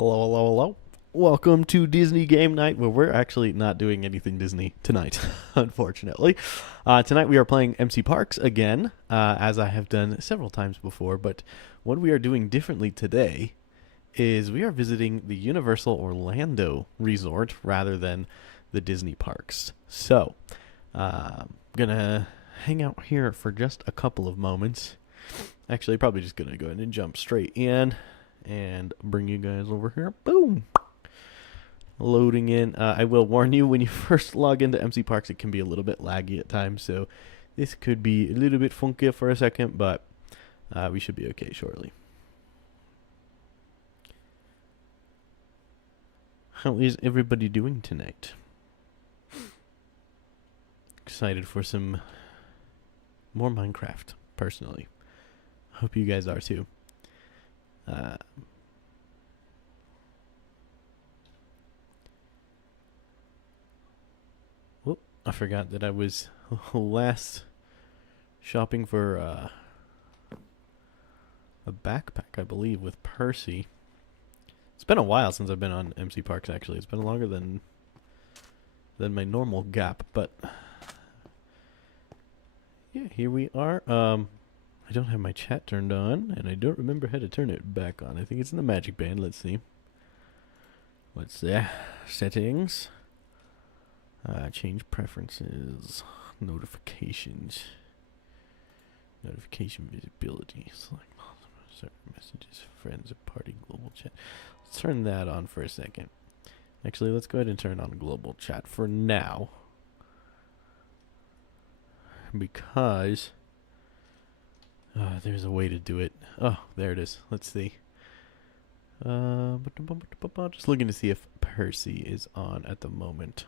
Hello, hello, hello. Welcome to Disney Game Night, where we're actually not doing anything Disney tonight, unfortunately. Tonight we are playing MC Parks again, as I have done several times before, but what we are doing differently today is we are visiting the Universal Orlando Resort rather than the Disney parks. So, I'm gonna hang out here for just a couple of moments. Actually, probably just gonna go ahead and jump straight in and bring you guys over here. Boom! Loading in. I will warn you when you first log into MC Parks, it can be a little bit laggy at times, so this could be a little bit funky for a second, but we should be okay shortly. How is everybody doing tonight? Excited for some more Minecraft, personally. Hope you guys are too. Whoop, I forgot that I was last shopping for a backpack, I believe, with Percy. It's been a while since I've been on MC Parks, actually. It's been longer than my normal gap, but yeah, here we are. I don't have my chat turned on, and I don't remember how to turn it back on. I think it's in the magic band. Let's see. What's there? Settings. Change preferences. Notifications. Notification visibility. Select certain messages, friends, party, global chat. Let's turn that on for a second. Actually, let's go ahead and turn on global chat for now. Because there's a way to do it. Oh, there it is. Let's see. Just looking to see if Percy is on at the moment.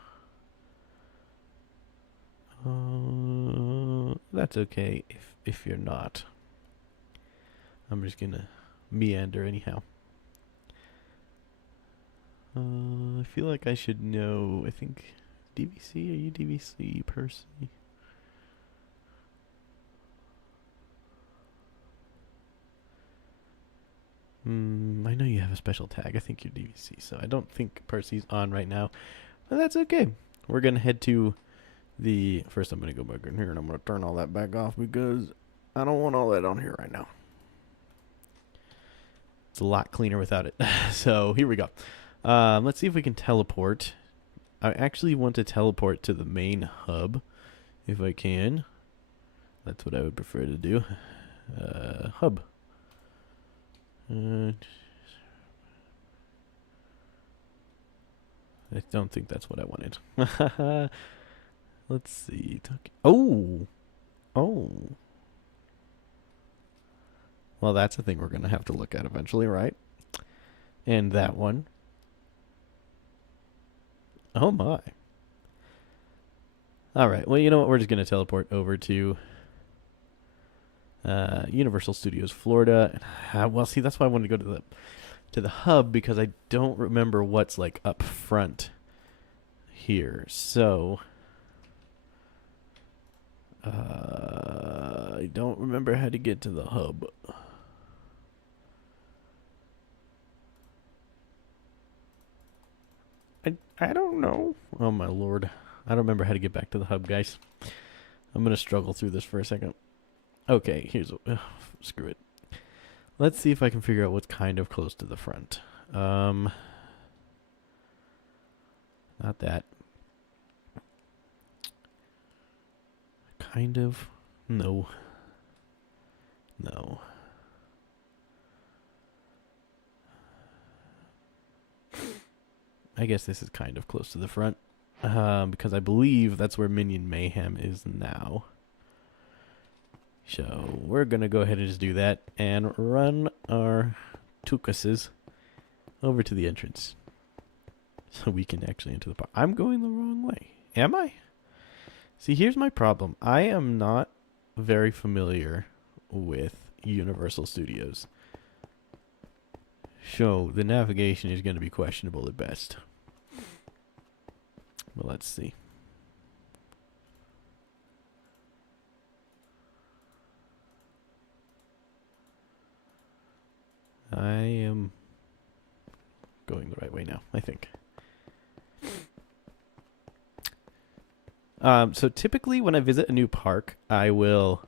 That's okay if you're not. I'm just gonna meander anyhow. I feel like I should know. I think DVC. Are you DVC, Percy? I know you have a special tag. I think you're DVC, so I don't think Percy's on right now. But that's okay. We're gonna head to the first. I'm gonna go back in here and I'm gonna turn all that back off because I don't want all that on here right now. It's a lot cleaner without it. So here we go. Let's see if we can teleport. I actually want to teleport to the main hub, if I can. That's what I would prefer to do. Hub. I don't think that's what I wanted. Let's see. Oh! Well, that's a thing we're going to have to look at eventually, right? And that one. Oh my. Alright, well, you know what? We're just going to teleport over to Universal Studios Florida. Well, see, that's why I wanted to go to the hub, because I don't remember what's like up front here. So I don't remember how to get to the hub. I don't know. Oh my lord. I don't remember how to get back to the hub, guys. I'm going to struggle through this for a second. Okay, here's screw it. Let's see if I can figure out what's kind of close to the front. Not that. Kind of. No. I guess this is kind of close to the front. Because I believe that's where Minion Mayhem is now. So we're going to go ahead and just do that and run our Tukuses over to the entrance. So we can actually enter the park. I'm going the wrong way. Am I? See, here's my problem. I am not very familiar with Universal Studios. So the navigation is going to be questionable at best. Well, let's see. I am now, I think. So typically when I visit a new park, I will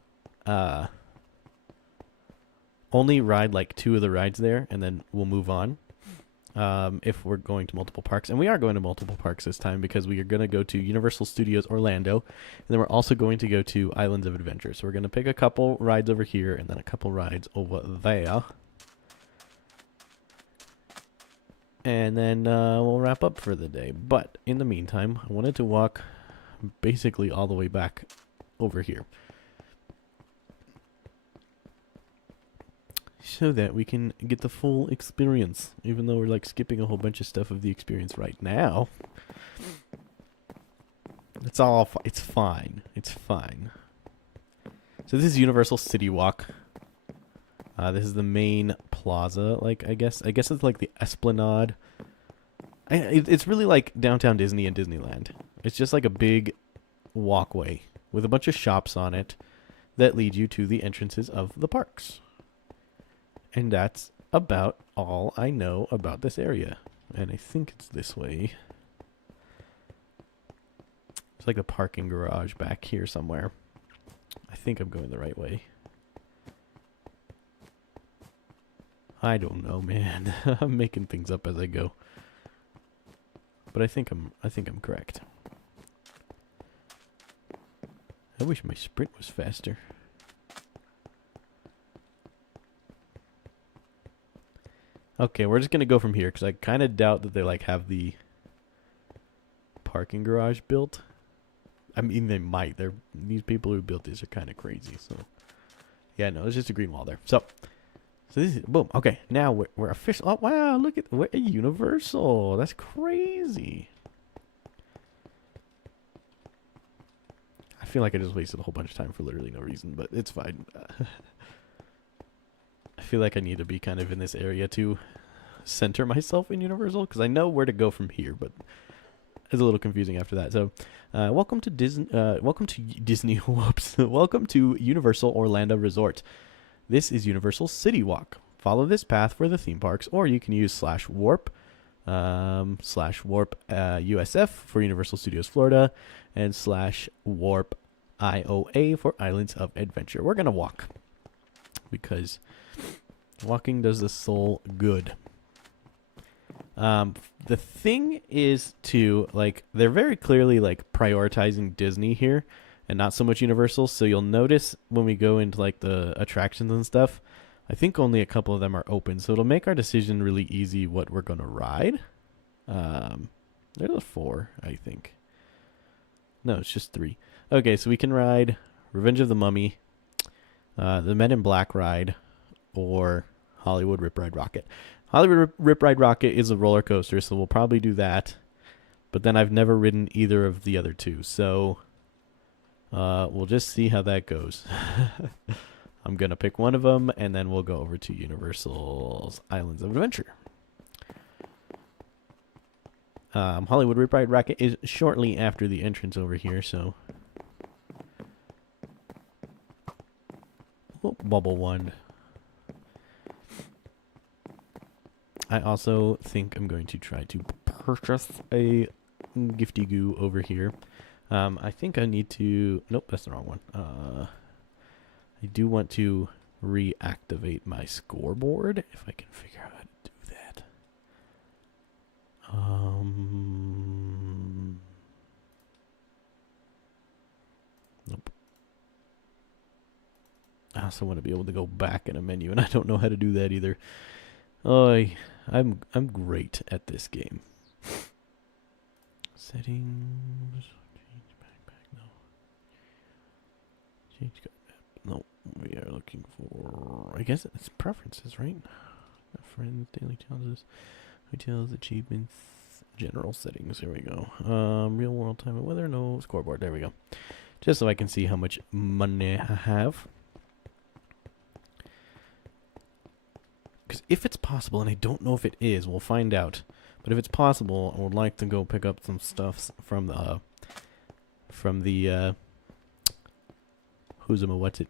only ride like 2 of the rides there, and then we'll move on. If we're going to multiple parks, and we are going to multiple parks this time because we are going to go to Universal Studios Orlando, and then we're also going to go to Islands of Adventure. So we're going to pick a couple rides over here and then a couple rides over there. And then we'll wrap up for the day. But in the meantime, I wanted to walk basically all the way back over here, so that we can get the full experience, even though we're like skipping a whole bunch of stuff of the experience right now. It's all it's fine. It's fine. So this is Universal City Walk. This is the main plaza, like I guess it's like the Esplanade. It's really like downtown Disney and Disneyland. It's just like a big walkway with a bunch of shops on it that lead you to the entrances of the parks. And that's about all I know about this area. And I think it's this way. It's like a parking garage back here somewhere. I think I'm going the right way. I don't know, man. I'm making things up as I go. But I think I'm correct. I wish my sprint was faster. Okay, we're just gonna go from here because I kind of doubt that they like have the parking garage built. I mean, they might. These people who built these are kind of crazy. So, yeah, no, it's just a green wall there. So this is boom. Okay, now we're official. Oh wow, look at we're at Universal. That's crazy. I feel like I just wasted a whole bunch of time for literally no reason, but it's fine. I feel like I need to be kind of in this area to center myself in Universal because I know where to go from here, but it's a little confusing after that. So, welcome to Disney. Welcome to Disney. Whoops. Welcome to Universal Orlando Resort. This is Universal City Walk. Follow this path for the theme parks, or you can use /warp, /warp USF for Universal Studios Florida, and /warp IOA for Islands of Adventure. We're gonna walk because walking does the soul good. The thing is to like they're very clearly like prioritizing Disney here and not so much Universal. So you'll notice when we go into like the attractions and stuff, I think only a couple of them are open. So it'll make our decision really easy what we're gonna ride. There's a 4, I think. No, it's just 3. Okay, so we can ride Revenge of the Mummy, the Men in Black ride, or Hollywood Rip Ride Rocket. Hollywood Rip Ride Rocket is a roller coaster, so we'll probably do that. But then I've never ridden either of the other 2, so we'll just see how that goes. I'm going to pick one of them, and then we'll go over to Universal's Islands of Adventure. Hollywood Rip Ride Rocket is shortly after the entrance over here, so... Oh, Bubble Wand. I also think I'm going to try to purchase a Gifty Goo over here. I think I need to... Nope, that's the wrong one. I do want to reactivate my scoreboard, if I can figure out how to do that. Nope. I also want to be able to go back in a menu, and I don't know how to do that either. I'm great at this game. Settings. Change backpack. No. Change map. No. We are looking for. I guess it's preferences, right? Friends, daily challenges, hotels, achievements, general settings. Here we go. Real world time and weather. No scoreboard. There we go. Just so I can see how much money I have. Because if it's possible, and I don't know if it is, we'll find out. But if it's possible, I would like to go pick up some stuff from the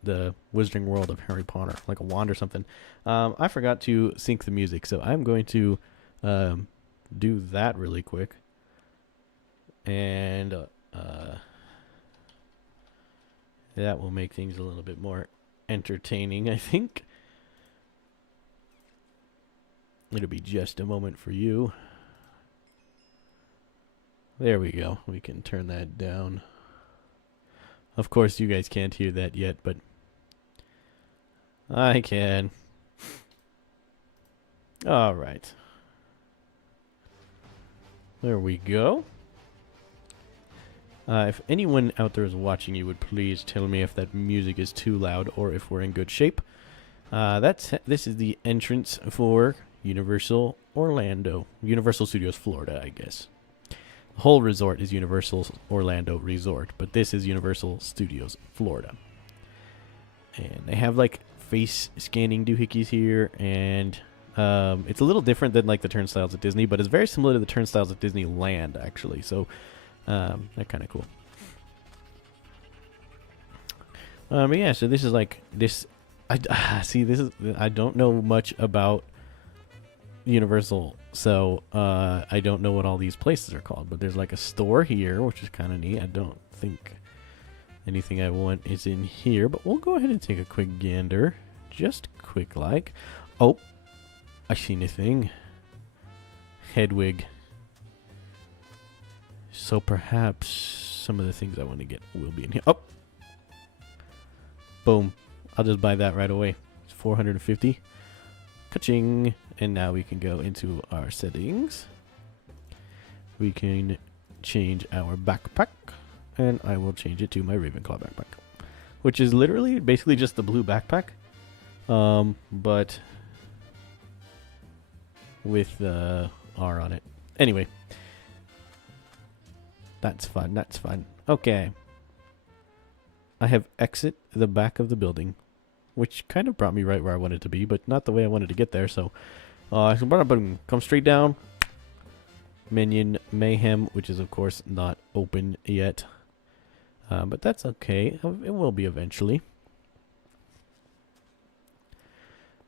the Wizarding World of Harry Potter, like a wand or something. I forgot to sync the music, so I'm going to do that really quick. And that will make things a little bit more entertaining, I think. It'll be just a moment for you. There we go. We can turn that down. Of course, you guys can't hear that yet, but I can. All right. There we go. If anyone out there is watching, you would please tell me if that music is too loud or if we're in good shape. This is the entrance for Universal Orlando. Universal Studios Florida, I guess. The whole resort is Universal Orlando Resort, but this is Universal Studios Florida. And they have like face scanning doohickeys here, and it's a little different than like the turnstiles at Disney, but it's very similar to the turnstiles at Disneyland actually. So they're kind of cool. But yeah, so this is like this. See, this is, I don't know much about Universal, so I don't know what all these places are called. But there's like a store here, which is kind of neat. I don't think anything I want is in here, but we'll go ahead and take a quick gander, just quick like. Oh, I seen a thing. Hedwig. So perhaps some of the things I want to get will be in here. Oh, boom. I'll just buy that right away. It's 450. Ka-ching. And now we can go into our settings. We can change our backpack. And I will change it to my Ravenclaw backpack. Which is literally basically just the blue backpack. But with the R on it. Anyway. That's fun. That's fun. Okay. I have exit the back of the building, which kind of brought me right where I wanted to be, but not the way I wanted to get there. So, come straight down. Minion Mayhem, which is of course not open yet, but that's okay. It will be eventually.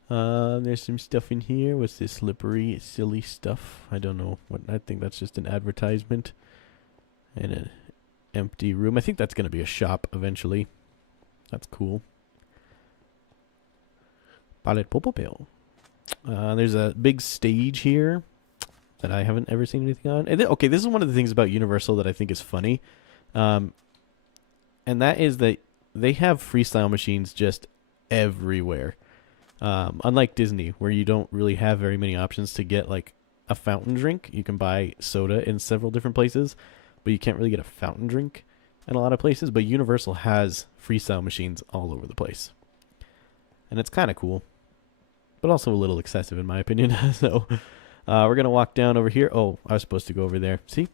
There's some stuff in here. What's this slippery, silly stuff? I don't know. I think that's just an advertisement. And an empty room. I think that's going to be a shop eventually. That's cool. Palette Popopel. There's a big stage here that I haven't ever seen anything on. And okay, this is one of the things about Universal that I think is funny. And that is that they have freestyle machines just everywhere. Unlike Disney, where you don't really have very many options to get like a fountain drink. You can buy soda in several different places, but you can't really get a fountain drink in a lot of places. But Universal has freestyle machines all over the place. And it's kind of cool, but also a little excessive in my opinion. So we're going to walk down over here. Oh, I was supposed to go over there. See?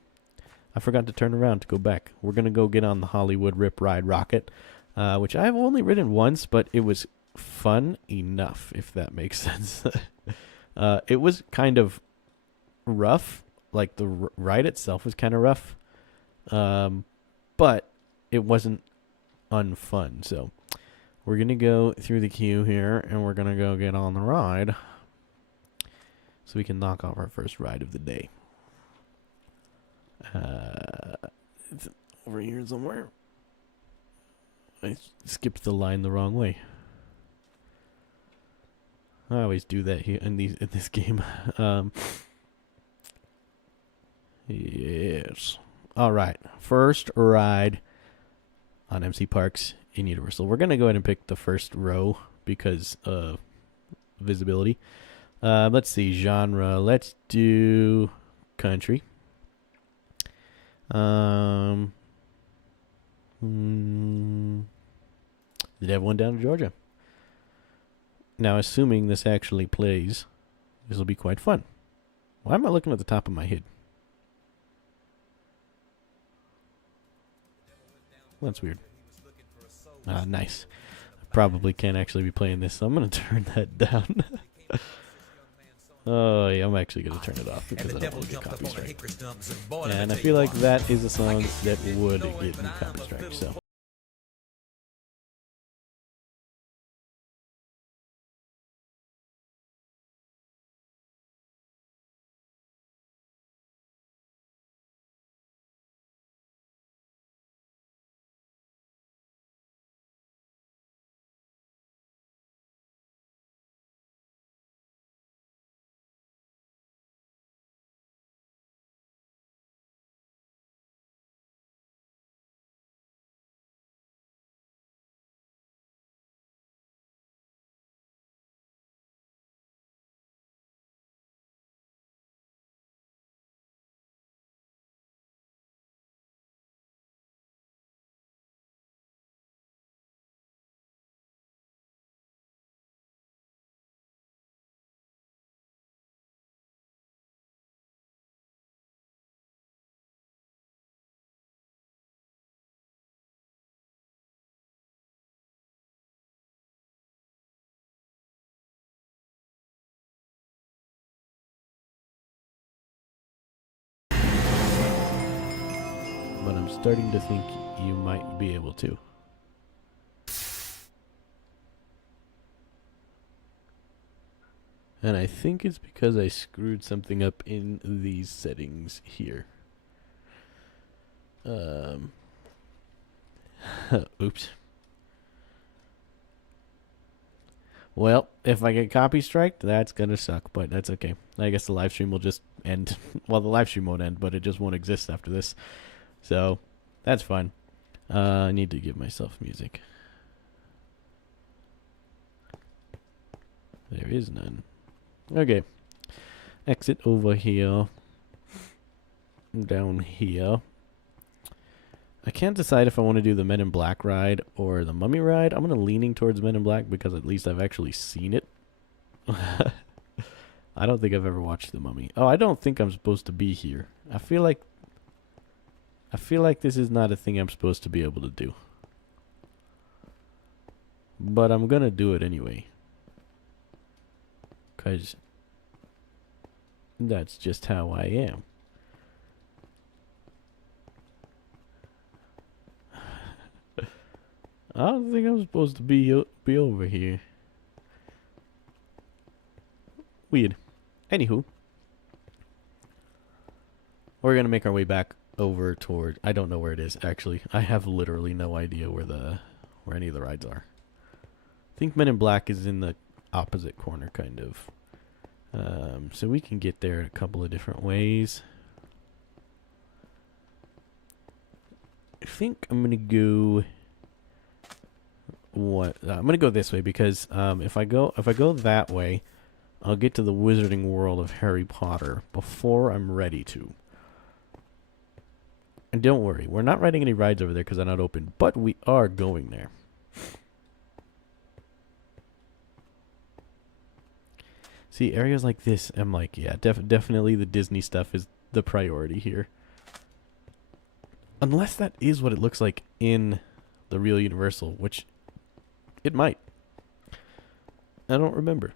I forgot to turn around to go back. We're going to go get on the Hollywood Rip Ride Rocket, which I've only ridden once, but it was fun enough, if that makes sense. It was kind of rough. Like the ride itself was kind of rough. But it wasn't unfun. So we're going to go through the queue here and we're going to go get on the ride so we can knock off our first ride of the day. It's over here somewhere. I skipped the line the wrong way. I always do that here in this game. Yes. All right, first ride on MC Parks in Universal. We're going to go ahead and pick the first row because of visibility. Let's see, genre. Let's do country. Did have one down to Georgia. Now, assuming this actually plays, this will be quite fun. Why am I looking at the top of my head? That's weird. Nice. I probably can't actually be playing this, so I'm going to turn that down. Oh, yeah, I'm actually going to turn it off because I don't want to get copy strike. And I feel like that is a song that would get me copy strike, so. but I'm starting to think you might be able to. And I think it's because I screwed something up in these settings here. Oops. Well, if I get copy striked, that's gonna suck, but that's okay. I guess the live stream will just end. Well, the live stream won't end, but it just won't exist after this. So, that's fine. I need to give myself music. There is none. Okay. Exit over here. Down here. I can't decide if I want to do the Men in Black ride or the Mummy ride. I'm going to leaning towards Men in Black because at least I've actually seen it. I don't think I've ever watched the Mummy. Oh, I don't think I'm supposed to be here. I feel like this is not a thing I'm supposed to be able to do. But I'm going to do it anyway. Because that's just how I am. I don't think I'm supposed to be over here. Weird. Anywho, we're gonna make our way back over toward. I don't know where it is actually. I have literally no idea where any of the rides are. I think Men in Black is in the opposite corner, kind of. So we can get there a couple of different ways. I think I'm gonna go. I'm gonna go this way because if I go that way, I'll get to the Wizarding World of Harry Potter before I'm ready to. And don't worry, we're not riding any rides over there because they're not open, but we are going there. See, areas like this, I'm like, yeah, definitely the Disney stuff is the priority here. Unless that is what it looks like in the real Universal, which it might. I don't remember.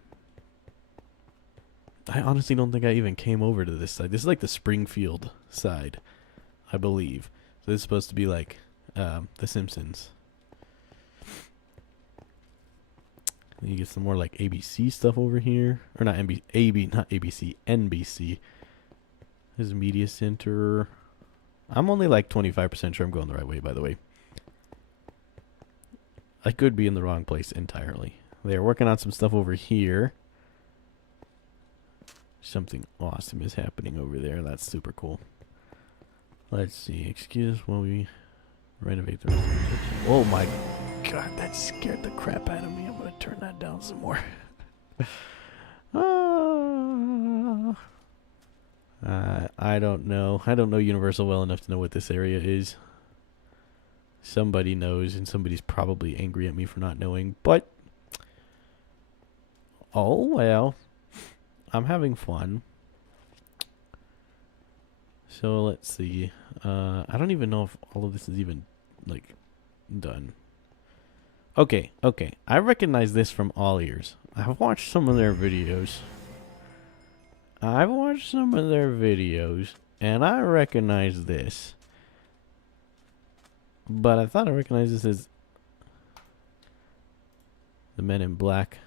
I honestly don't think I even came over to this side. This is like the Springfield side, I believe. So this is supposed to be like The Simpsons. You get some more like ABC stuff over here. Or not not ABC, NBC. This is Media Center. I'm only like 25% sure I'm going the right way, by the way. I could be in the wrong place entirely. They're working on some stuff over here. Something awesome is happening over there. That's super cool. Let's see. Excuse while we renovate the rest of the kitchen. Oh my god, that scared the crap out of me. I'm going to turn that down some more. I don't know. I don't know Universal well enough to know what this area is. Somebody knows, and somebody's probably angry at me for not knowing, but oh well. I'm having fun. So let's see. I don't even know if all of this is even like done. Okay. I recognize this from All Ears. I've watched some of their videos. And I recognize this. But I thought I recognized this as the Men in Black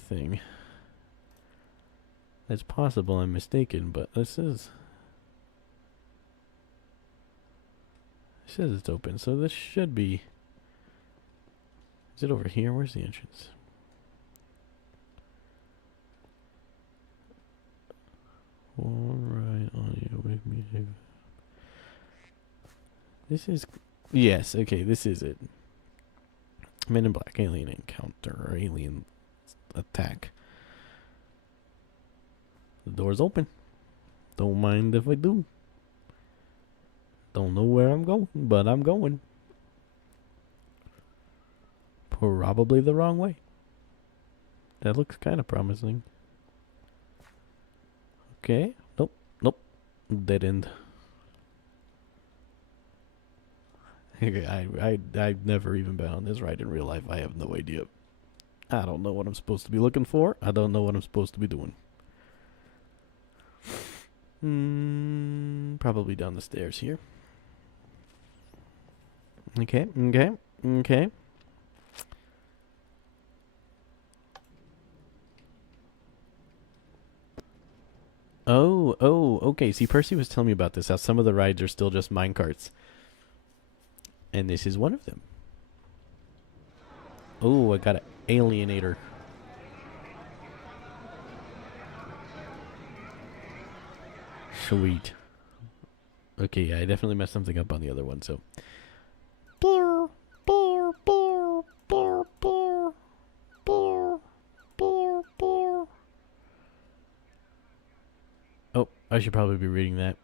thing. It's possible I'm mistaken, but this says it's open, so this should be. Is it over here? Where's the entrance? Alright, audio with music. This is. Yes, okay, this is it. Men in Black alien encounter or alien attack. The door's open. Don't mind if I do. Don't know where I'm going, but I'm going. Probably the wrong way. That looks kind of promising. Okay. Nope. Dead end. I've never even been on this ride in real life. I have no idea. I don't know what I'm supposed to be looking for. I don't know what I'm supposed to be doing. Probably down the stairs here. Okay, okay, okay. Oh, okay. See, Percy was telling me about this, how some of the rides are still just minecarts. And this is one of them. Oh, I got an alienator. Sweet. Okay, yeah, I definitely messed something up on the other one, so. Oh, I should probably be reading that.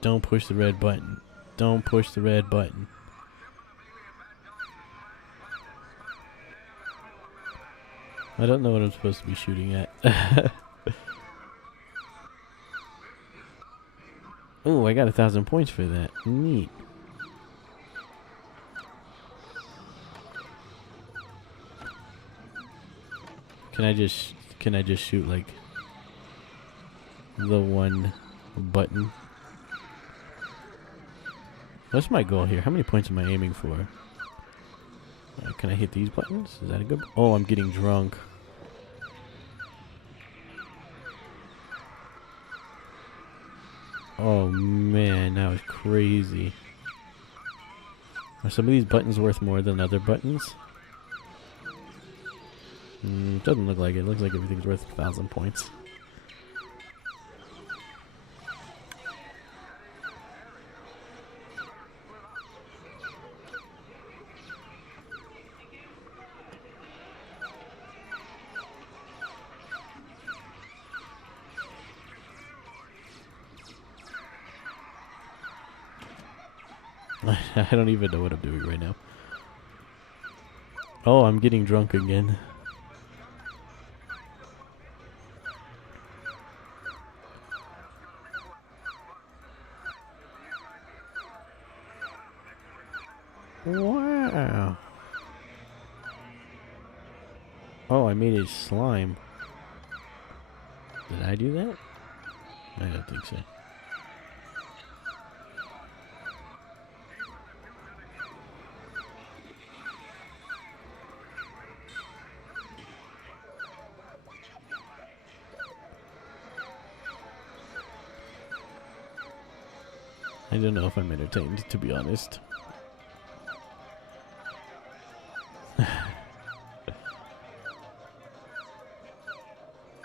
Don't push the red button. Don't push the red button. I don't know what I'm supposed to be shooting at. Oh, I got 1,000 points for that. Neat. Can I just shoot like the one button? What's my goal here? How many points am I aiming for? Can I hit these buttons? Is that a good? Oh, I'm getting drunk. Oh man, that was crazy. Are some of these buttons worth more than other buttons? Doesn't look like it. It looks like everything's worth 1,000 points. I don't even know what I'm doing right now. Oh, I'm getting drunk again. Wow. Oh, I made a slime. Did I do that? I don't think so. I don't know if I'm entertained, to be honest.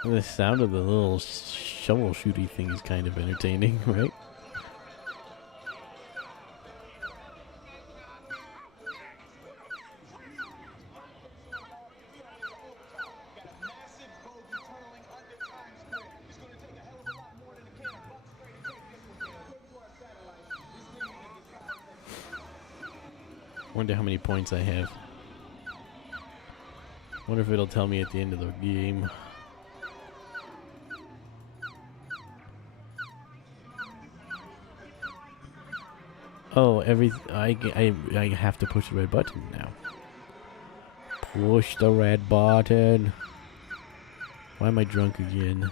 The sound of the little shovel shooty thing is kind of entertaining, right? Wonder how many points I have. Wonder if it'll tell me at the end of the game. Oh, I have to push the red button now. Push the red button. Why am I drunk again?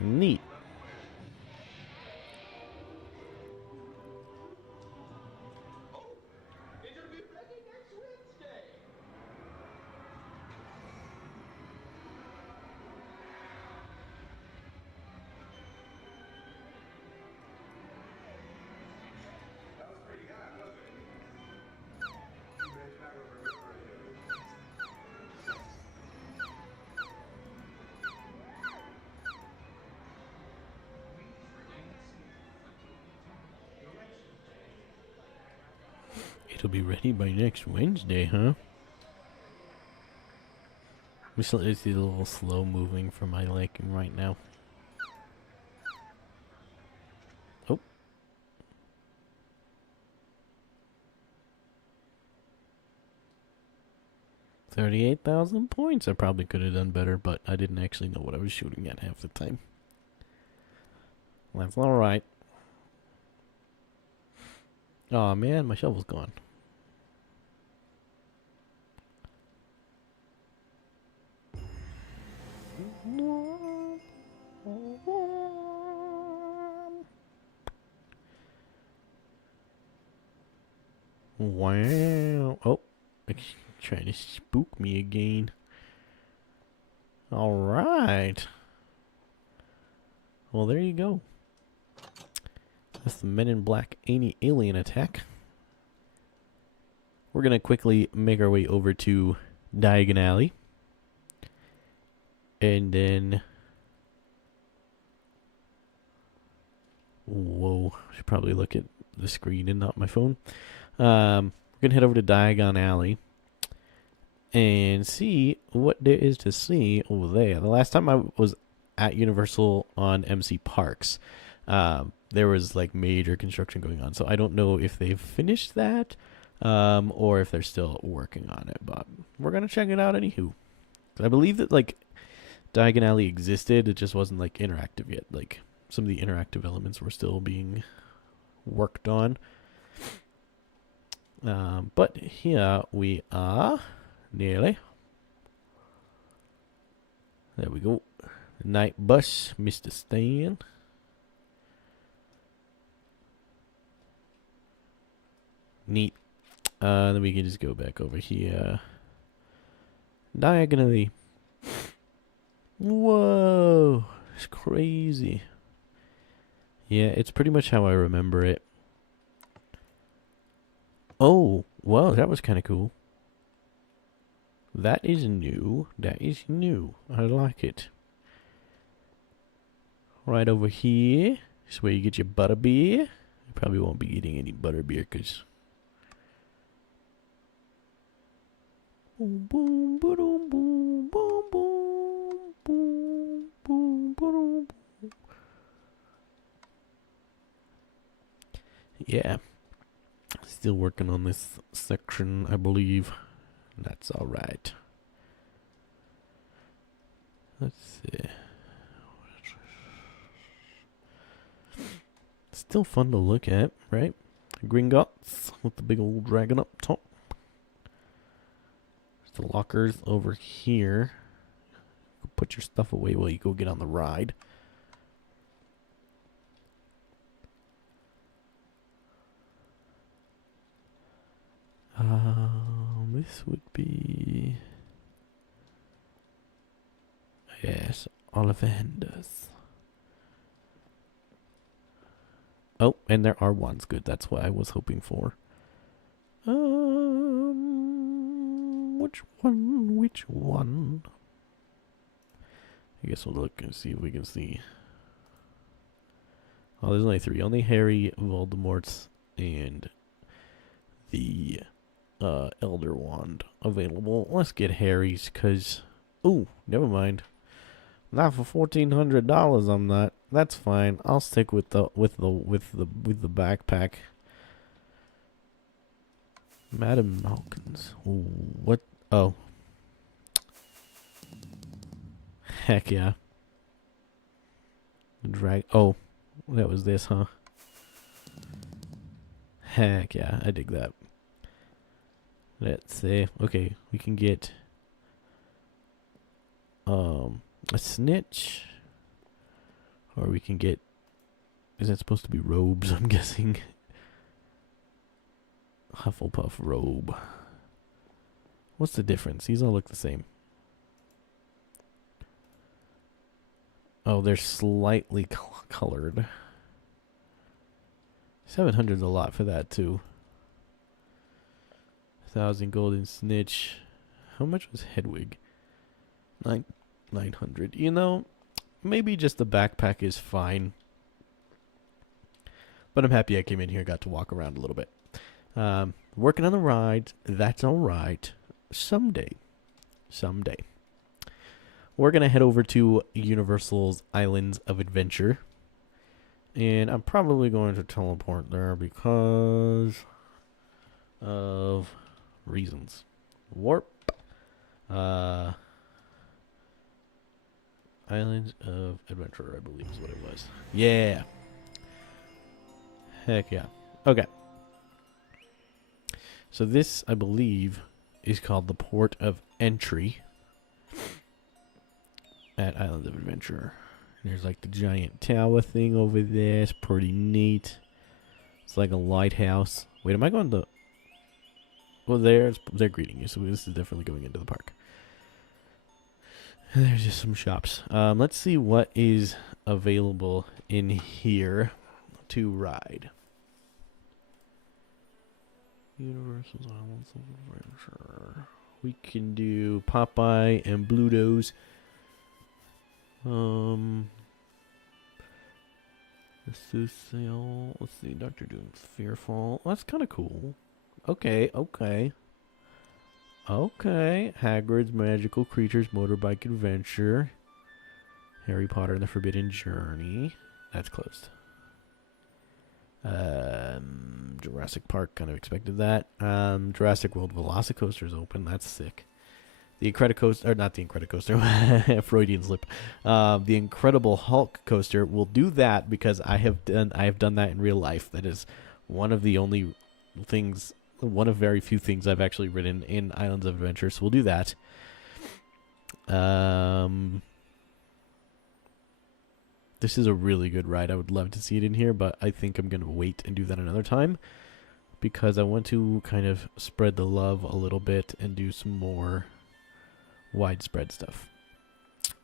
Neat. It'll be ready by next Wednesday, huh? It's a little slow moving for my liking right now. Oh. 38,000 points. I probably could have done better, but I didn't actually know what I was shooting at half the time. That's alright. Oh man, my shovel's gone. Wow. Oh, it's trying to spook me again. Alright. Well, there you go. That's the Men in Black alien attack. We're going to quickly make our way over to Diagon Alley. And then... Whoa. I should probably look at the screen and not my phone. We're going to head over to Diagon Alley and see what there is to see over there. The last time I was at Universal on MC Parks, there was like major construction going on. So I don't know if they've finished that or if they're still working on it. But we're going to check it out anywho. I believe that like Diagon Alley existed. It just wasn't like interactive yet. Like some of the interactive elements were still being worked on. But here we are. Nearly. There we go. Night bus, Mr. Stan. Neat. Then we can just go back over here. Diagonally. Whoa. It's crazy. Yeah, it's pretty much how I remember it. Oh, well, that was kind of cool. That is new. That is new. I like it. Right over here is where you get your butterbeer. You probably won't be eating any butterbeer because... Boom, boom, boom, boom, boom, boom, boom, boom, boom. Yeah. Still working on this section, I believe. That's alright. Let's see. Still fun to look at, right? Gringotts with the big old dragon up top. There's the lockers over here. Put your stuff away while you go get on the ride. This would be... Yes, Ollivanders. Oh, and there are ones. Good, that's what I was hoping for. Which one? Which one? I guess we'll look and see if we can see. Oh, there's only 3. Only Harry, Voldemort's, and the Elder Wand available. Let's get Harry's, cause ooh, never mind. Not for $1,400. I'm not. That's fine. I'll stick with the backpack. Madam Malkins. Ooh, what? Oh, heck yeah. Drag. Oh, that was this, huh? Heck yeah, I dig that. Let's see. Okay, we can get a snitch, or we can get. Is that supposed to be robes? I'm guessing. Hufflepuff robe. What's the difference? These all look the same. Oh, they're slightly colored. 700's a lot for that too. 1,000 golden snitch. How much was Hedwig? 900. You know, maybe just the backpack is fine. But I'm happy I came in here and got to walk around a little bit. Working on the ride. That's alright. Someday. We're going to head over to Universal's Islands of Adventure. And I'm probably going to teleport there because of reasons. Warp. Uh, Islands of Adventure, I believe is what it was. Yeah. Heck yeah. Okay. So this, I believe, is called the Port of Entry at Islands of Adventure. There's like the giant tower thing over there. It's pretty neat. It's like a lighthouse. Wait, am I going to... Well, they're greeting you, so this is definitely going into the park. And there's just some shops. Let's see what is available in here to ride. Universal's Islands of Adventure. We can do Popeye and Bluto's. Let's see, Dr. Doom's Fearful. That's kind of cool. Okay. Hagrid's Magical Creatures Motorbike Adventure. Harry Potter and the Forbidden Journey. That's closed. Jurassic Park, kind of expected that. Jurassic World Velocicoaster is open. That's sick. The Incredicoaster, or not the Incredicoaster, Freudian slip. The Incredible Hulk coaster will do that because I have done that in real life. That is one of the only things, one of very few things I've actually ridden in Islands of Adventure. So we'll do that. This is a really good ride. I would love to see it in here, but I think I'm going to wait and do that another time because I want to kind of spread the love a little bit and do some more widespread stuff.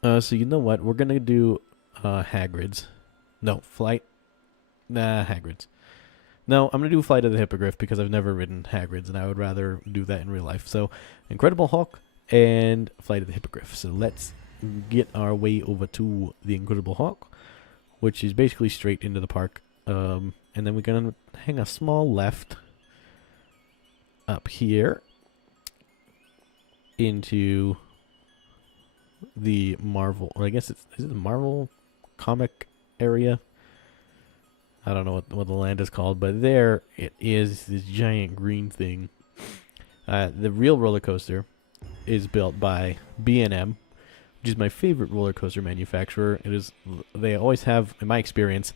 So you know what? We're going to do Hagrid's. No, Hagrid's. No, I'm going to do Flight of the Hippogriff because I've never ridden Hagrid's and I would rather do that in real life. So Incredible Hulk and Flight of the Hippogriff. So let's get our way over to the Incredible Hulk, which is basically straight into the park. And then we're going to hang a small left up here into the Marvel, or I guess is it the Marvel comic area? I don't know what the land is called, but there it is, this giant green thing. The real roller coaster is built by B&M, which is my favorite roller coaster manufacturer. They always have, in my experience,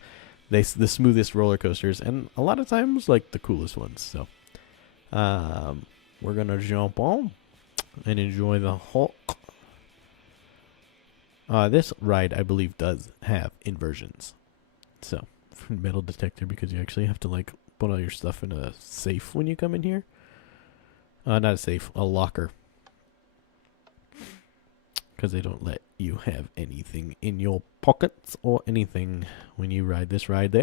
the smoothest roller coasters, and a lot of times like the coolest ones. So we're gonna jump on and enjoy the Hulk. This ride, I believe, does have inversions. So metal detector, because you actually have to like put all your stuff in a safe when you come in here. Not a safe, a locker. Because they don't let you have anything in your pockets or anything when you ride this ride.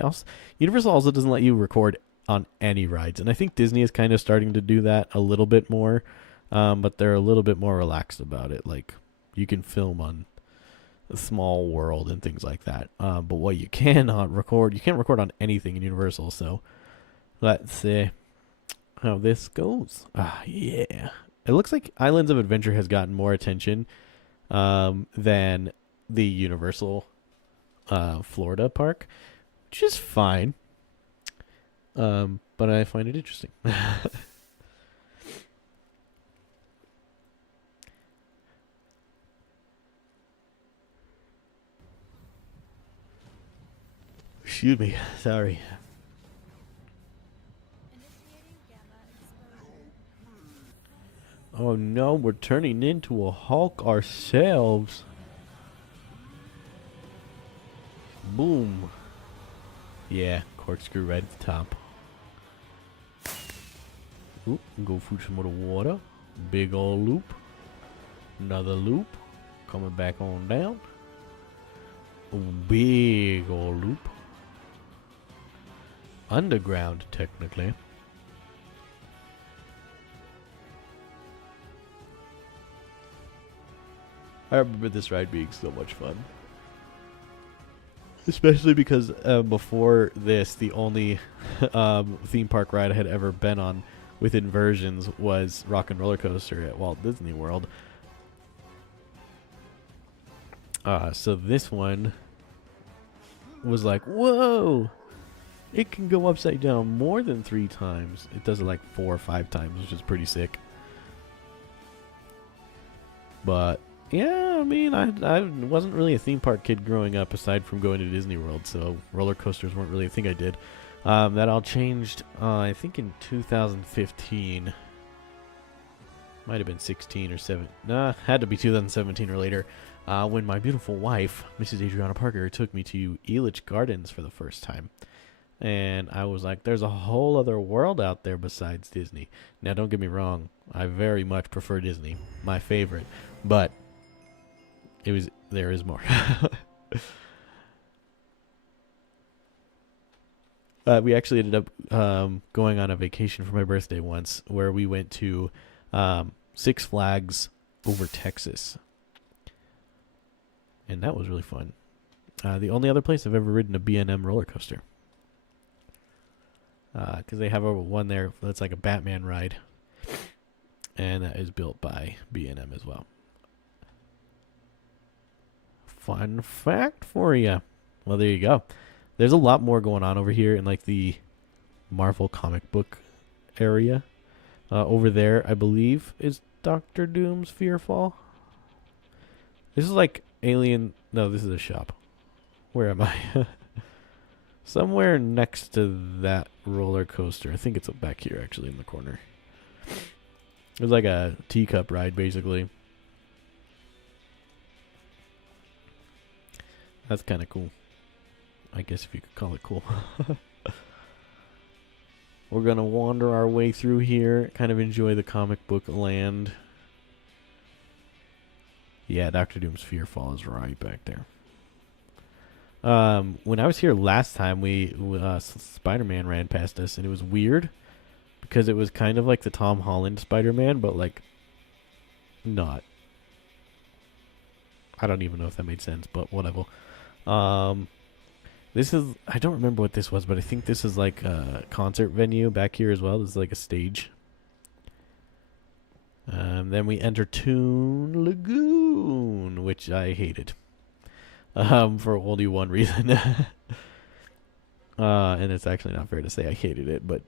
Universal also doesn't let you record on any rides, and I think Disney is kind of starting to do that a little bit more, but they're a little bit more relaxed about it. Like, you can film on a Small World and things like that, but what you can't record on anything in Universal. So let's see how this goes. Yeah, it looks like Islands of Adventure has gotten more attention than the Universal Florida park, which is fine. But I find it interesting. Excuse me, sorry. Oh no, we're turning into a Hulk ourselves. Boom. Yeah, corkscrew right at the top. Oop, go through some of the water. Big old loop. Another loop. Coming back on down. Oh, big old loop. Underground, technically. I remember this ride being so much fun. Especially because before this, the only theme park ride I had ever been on with inversions was Rock and Roller Coaster at Walt Disney World. So this one was like, whoa! It can go upside down more than 3 times. It does it like 4 or 5 times, which is pretty sick. But yeah, I mean, I wasn't really a theme park kid growing up, aside from going to Disney World. So roller coasters weren't really a thing I did. That all changed, I think, in 2015. Might have been 16 or 7. Nah, had to be 2017 or later. When my beautiful wife, Mrs. Adriana Parker, took me to Elitch Gardens for the first time. And I was like, there's a whole other world out there besides Disney. Now, don't get me wrong. I very much prefer Disney. My favorite. But there is more. We actually ended up going on a vacation for my birthday once where we went to Six Flags over Texas. And that was really fun. The only other place I've ever ridden a B&M roller coaster. Because they have one there that's like a Batman ride. And that is built by B&M as well. Fun fact for you. Well, there you go. There's a lot more going on over here in like the Marvel comic book area. Over there, I believe, is Doctor Doom's Fearfall. This is like Alien. No, this is a shop. Where am I? Somewhere next to that roller coaster. I think it's up back here, actually, in the corner. It's like a teacup ride, basically. That's kind of cool. I guess if you could call it cool. We're going to wander our way through here, kind of enjoy the comic book land. Yeah, Doctor Doom's Fearfall is right back there. When I was here last time, Spider-Man ran past us, and it was weird because it was kind of like the Tom Holland Spider-Man, but like not. I don't even know if that made sense, but whatever. This is, I don't remember what this was, but I think this is like a concert venue back here as well. This is like a stage. Then we enter Toon Lagoon, which I hated. For only one reason. And it's actually not fair to say I hated it, but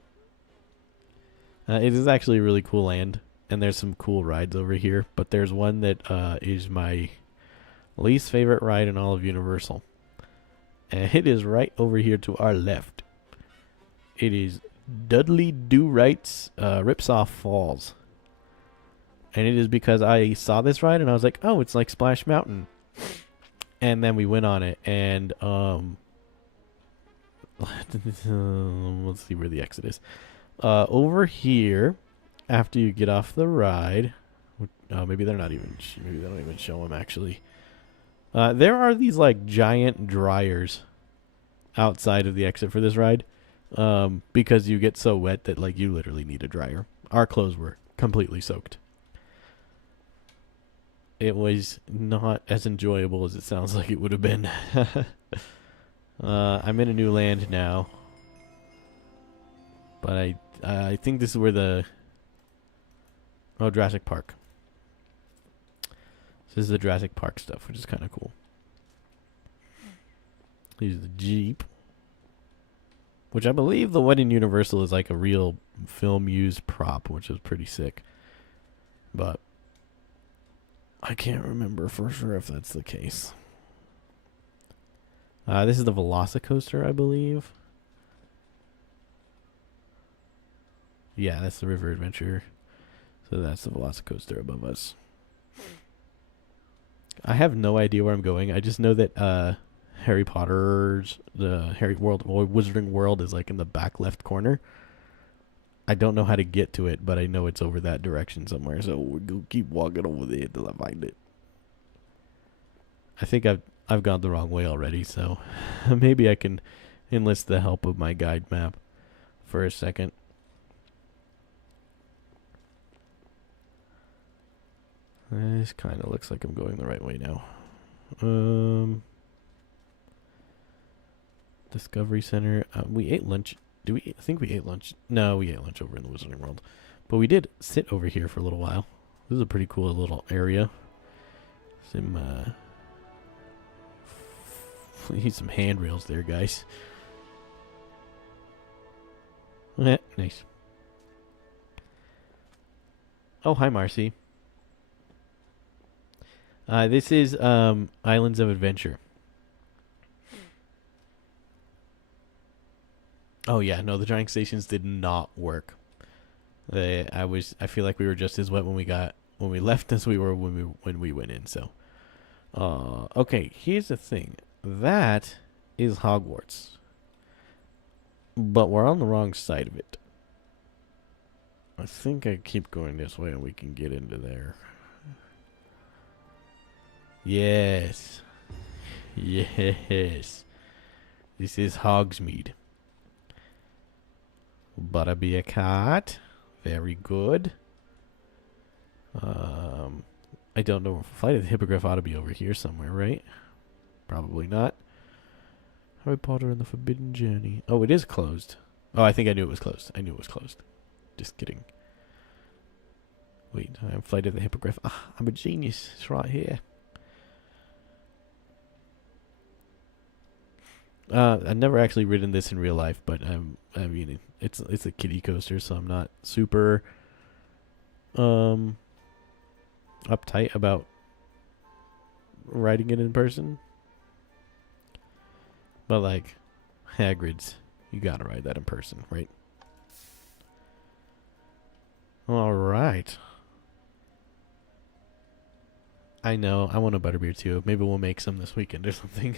it is actually a really cool land. And there's some cool rides over here, but there's one that is my least favorite ride in all of Universal. And it is right over here to our left. It is Dudley Do-Right's Rips Off Falls. And it is because I saw this ride and I was like, oh, it's like Splash Mountain. And then we went on it, and let's see where the exit is. Over here, after you get off the ride, maybe they're not even. Maybe they don't even show them actually. There are these like giant dryers outside of the exit for this ride, because you get so wet that like you literally need a dryer. Our clothes were completely soaked. It was not as enjoyable as it sounds like it would have been. I'm in a new land now. But I think this is where the... Oh, Jurassic Park. This is the Jurassic Park stuff, which is kind of cool. Here's the Jeep. Which I believe the one in Universal is like a real film-used prop, which is pretty sick. But... I can't remember for sure if that's the case. This is the Velocicoaster, I believe. Yeah, that's the River Adventure. So that's the Velocicoaster above us. I have no idea where I'm going. I just know that Harry Potter's the Harry World or Wizarding World is like in the back left corner. I don't know how to get to it, but I know it's over that direction somewhere. So we'll go keep walking over there till I find it. I think I've gone the wrong way already, so maybe I can enlist the help of my guide map for a second. This kind of looks like I'm going the right way now. Discovery Center. We ate lunch. I think we ate lunch. No, we ate lunch over in the Wizarding World. But we did sit over here for a little while. This is a pretty cool little area. Need some handrails there, guys. Nice. Oh, hi, Marcy. This is Islands of Adventure. Oh yeah, no, the drying stations did not work. I feel like we were just as wet when we left as we were when we went in. So, okay, here's the thing. That is Hogwarts, but we're on the wrong side of it. I think I keep going this way and we can get into there. Yes. Yes. This is Hogsmeade. Butterbeer. Very good. I don't know. Flight of the Hippogriff ought to be over here somewhere, right? Probably not. Harry Potter and the Forbidden Journey. Oh, it is closed. Oh, I think I knew it was closed. I knew it was closed. Just kidding. Wait, I'm Flight of the Hippogriff. Ah, I'm a genius. It's right here. I've never actually ridden this in real life, but I mean, it's a kiddie coaster, so I'm not super uptight about riding it in person. But like Hagrid's, you gotta ride that in person, right? All right. I know. I want a butterbeer too. Maybe we'll make some this weekend or something.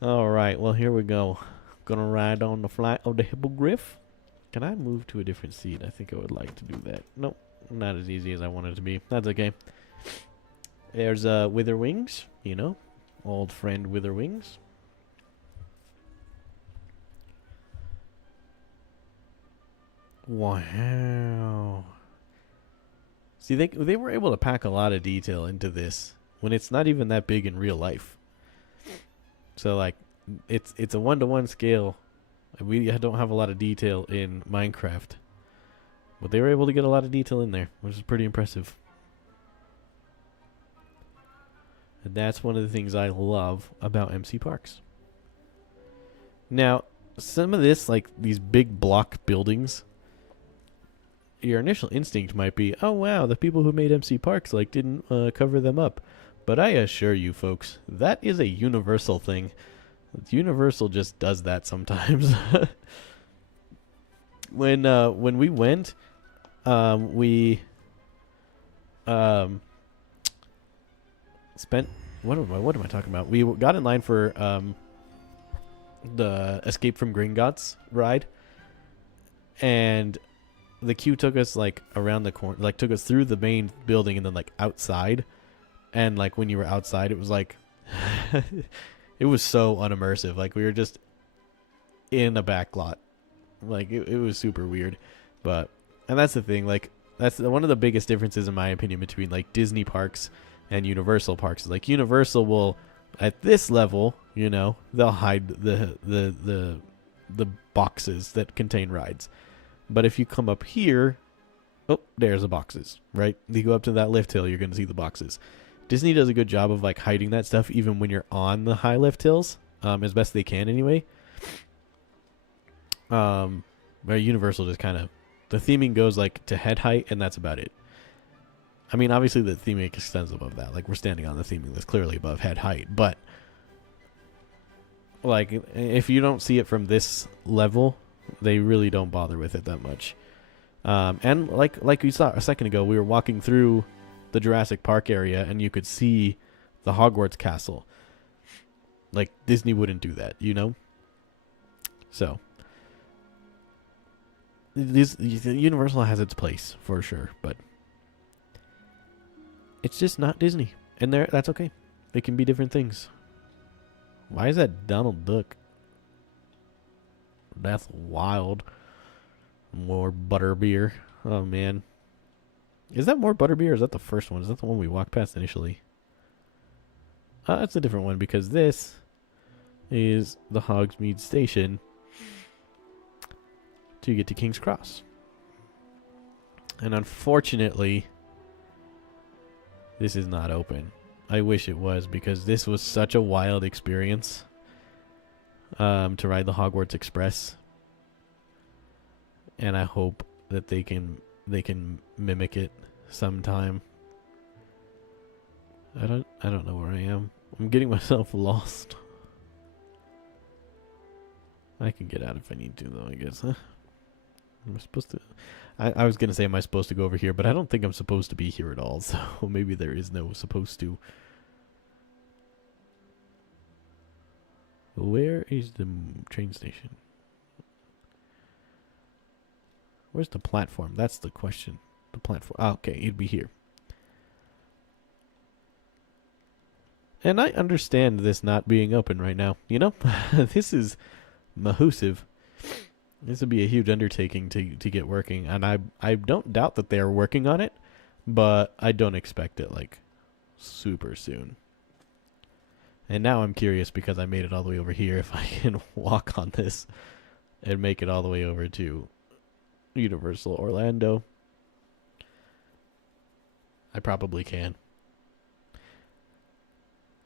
All right. Well, here we go. Gonna ride on the Flight of the Hippogriff. Can I move to a different seat? I think I would like to do that. Nope. Not as easy as I wanted it to be. That's okay. There's Witherwings, you know. Old friend Witherwings. Wow. See, they were able to pack a lot of detail into this when it's not even that big in real life. So like, it's a 1-to-1 scale. We don't have a lot of detail in Minecraft, but they were able to get a lot of detail in there, which is pretty impressive. And that's one of the things I love about MC Parks. Now, some of this, like these big block buildings, your initial instinct might be, oh wow, the people who made MC Parks like didn't cover them up. But I assure you folks, that is a universal thing. Universal just does that sometimes. When we went, we spent what am I talking about? We got in line for the Escape from Gringotts ride, and the queue took us like around the corner, like took us through the main building and then like outside. And like when you were outside, it was like it was so unimmersive. Like we were just in a back lot. Like it was super weird. But and that's the thing, like that's one of the biggest differences in my opinion between like Disney parks and Universal parks. Is like Universal will at this level, you know, they'll hide the boxes that contain rides. But if you come up here, oh, there's the boxes, right? You go up to that lift hill, you're going to see the boxes. Disney does a good job of like hiding that stuff even when you're on the high lift hills, as best they can anyway. But Universal just kind of, the theming goes like to head height and that's about it. I mean, obviously the theming extends above that. Like we're standing on the theming that's clearly above head height, but like if you don't see it from this level, they really don't bother with it that much. And like we saw a second ago, we were walking through the Jurassic Park area and you could see the Hogwarts castle. Like Disney wouldn't do that, you know? So Universal has its place for sure, but it's just not Disney. And that's okay. They can be different things. Why is that Donald Duck? That's wild. More butterbeer. Oh man. Is that more butterbeer or is that the first one? Is that the one we walked past initially? That's a different one because this is the Hogsmeade station to get to King's Cross. And unfortunately, this is not open. I wish it was because this was such a wild experience to ride the Hogwarts Express. And I hope that they can mimic it sometime. I don't know where I am. I'm getting myself lost. I can get out if I need to, though, I guess. Huh? Am I supposed to? I was gonna say, am I supposed to go over here? But I don't think I'm supposed to be here at all. So maybe there is no supposed to. Where is the train station? Where's the platform? That's the question. The platform. Oh, okay, it'd be here. And I understand this not being open right now. You know, this is mahusive. This would be a huge undertaking to get working, and I don't doubt that they are working on it, but I don't expect it like super soon. And now I'm curious because I made it all the way over here if I can walk on this and make it all the way over to Universal Orlando. I probably can.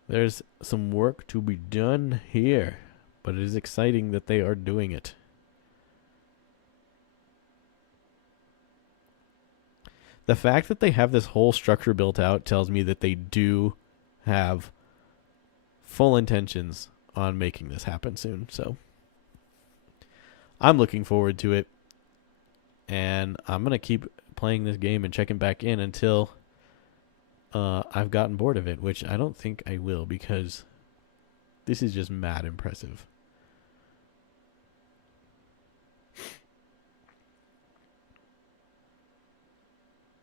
There's some work to be done here, but it is exciting that they are doing it. The fact that they have this whole structure built out tells me that they do have full intentions on making this happen soon. So I'm looking forward to it. And I'm going to keep playing this game and checking back in until I've gotten bored of it, which I don't think I will because this is just mad impressive.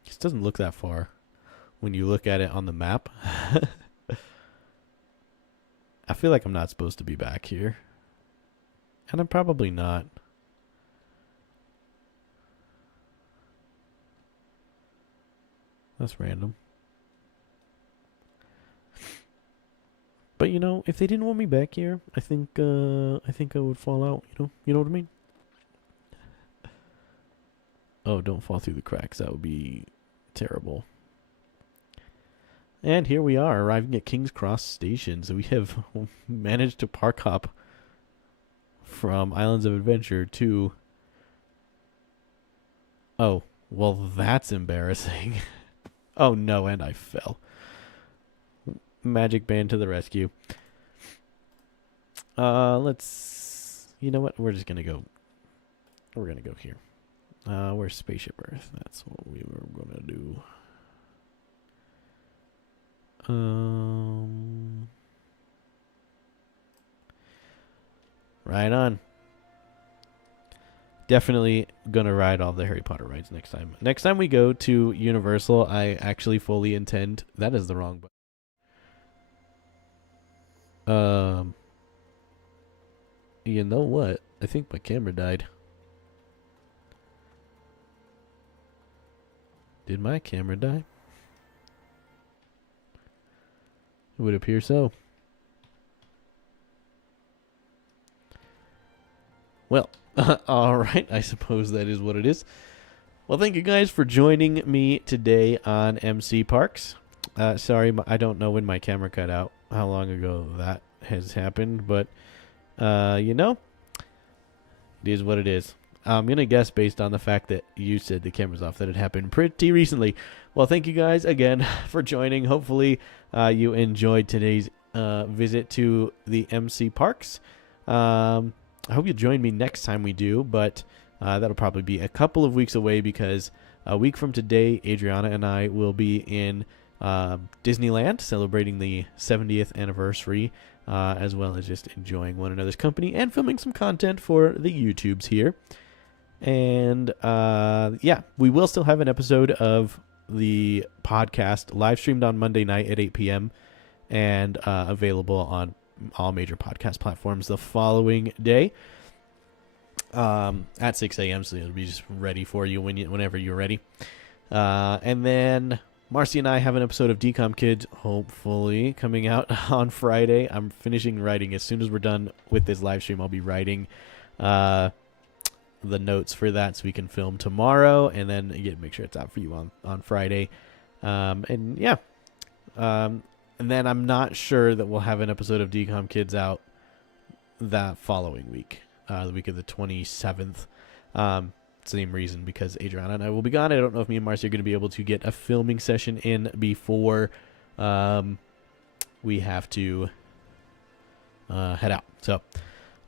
This doesn't look that far when you look at it on the map. I feel like I'm not supposed to be back here. And I'm probably not. That's random. But you know, if they didn't want me back here, I think I would fall out, You know what I mean? Oh, don't fall through the cracks. That would be terrible. And here we are, arriving at King's Cross Station. So we have managed to park hop from Islands of Adventure to... Oh, well, that's embarrassing. Oh, no, and I fell. Magic Band to the rescue. Let's... You know what? We're just going to go... We're going to go here. Where's Spaceship Earth? That's what we were going to do. Right on. Definitely gonna ride all the Harry Potter rides next time. Next time we go to Universal, I actually fully intend... That is the wrong button. You know what? I think my camera died. Did my camera die? It would appear so. Well, alright, I suppose that is what it is. Well, thank you guys for joining me today on MC Parks. Sorry, I don't know when my camera cut out, how long ago that has happened, but, you know, it is what it is. I'm going to guess based on the fact that you said the camera's off that it happened pretty recently. Well, thank you guys again for joining. Hopefully you enjoyed today's visit to the MC Parks. I hope you'll join me next time we do, but that'll probably be a couple of weeks away because a week from today, Adriana and I will be in Disneyland celebrating the 70th anniversary, as well as just enjoying one another's company and filming some content for the YouTubes here. And yeah, we will still have an episode of the podcast live streamed on Monday night at 8 p.m. and available on all major podcast platforms the following day at 6 a.m. So it'll be just ready for you whenever you're ready. And then Marcy and I have an episode of Decom Kids, hopefully, coming out on Friday. I'm finishing writing. As soon as we're done with this live stream, I'll be writing the notes for that so we can film tomorrow and then make sure it's out for you on Friday. And yeah. And then I'm not sure that we'll have an episode of Decom Kids out that following week, the week of the 27th. Same reason, because Adriana and I will be gone. I don't know if me and Marcy are going to be able to get a filming session in before we have to head out. So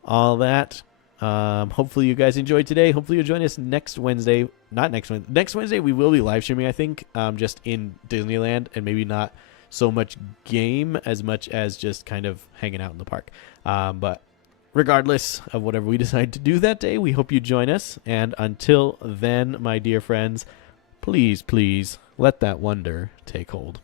all that. Hopefully you guys enjoyed today. Hopefully you'll join us next Wednesday. Not next Wednesday. Next Wednesday we will be live streaming, I think, just in Disneyland, and maybe not so much game as much as just kind of hanging out in the park. But regardless of whatever we decide to do that day, we hope you join us. And until then, my dear friends, please, please let that wonder take hold.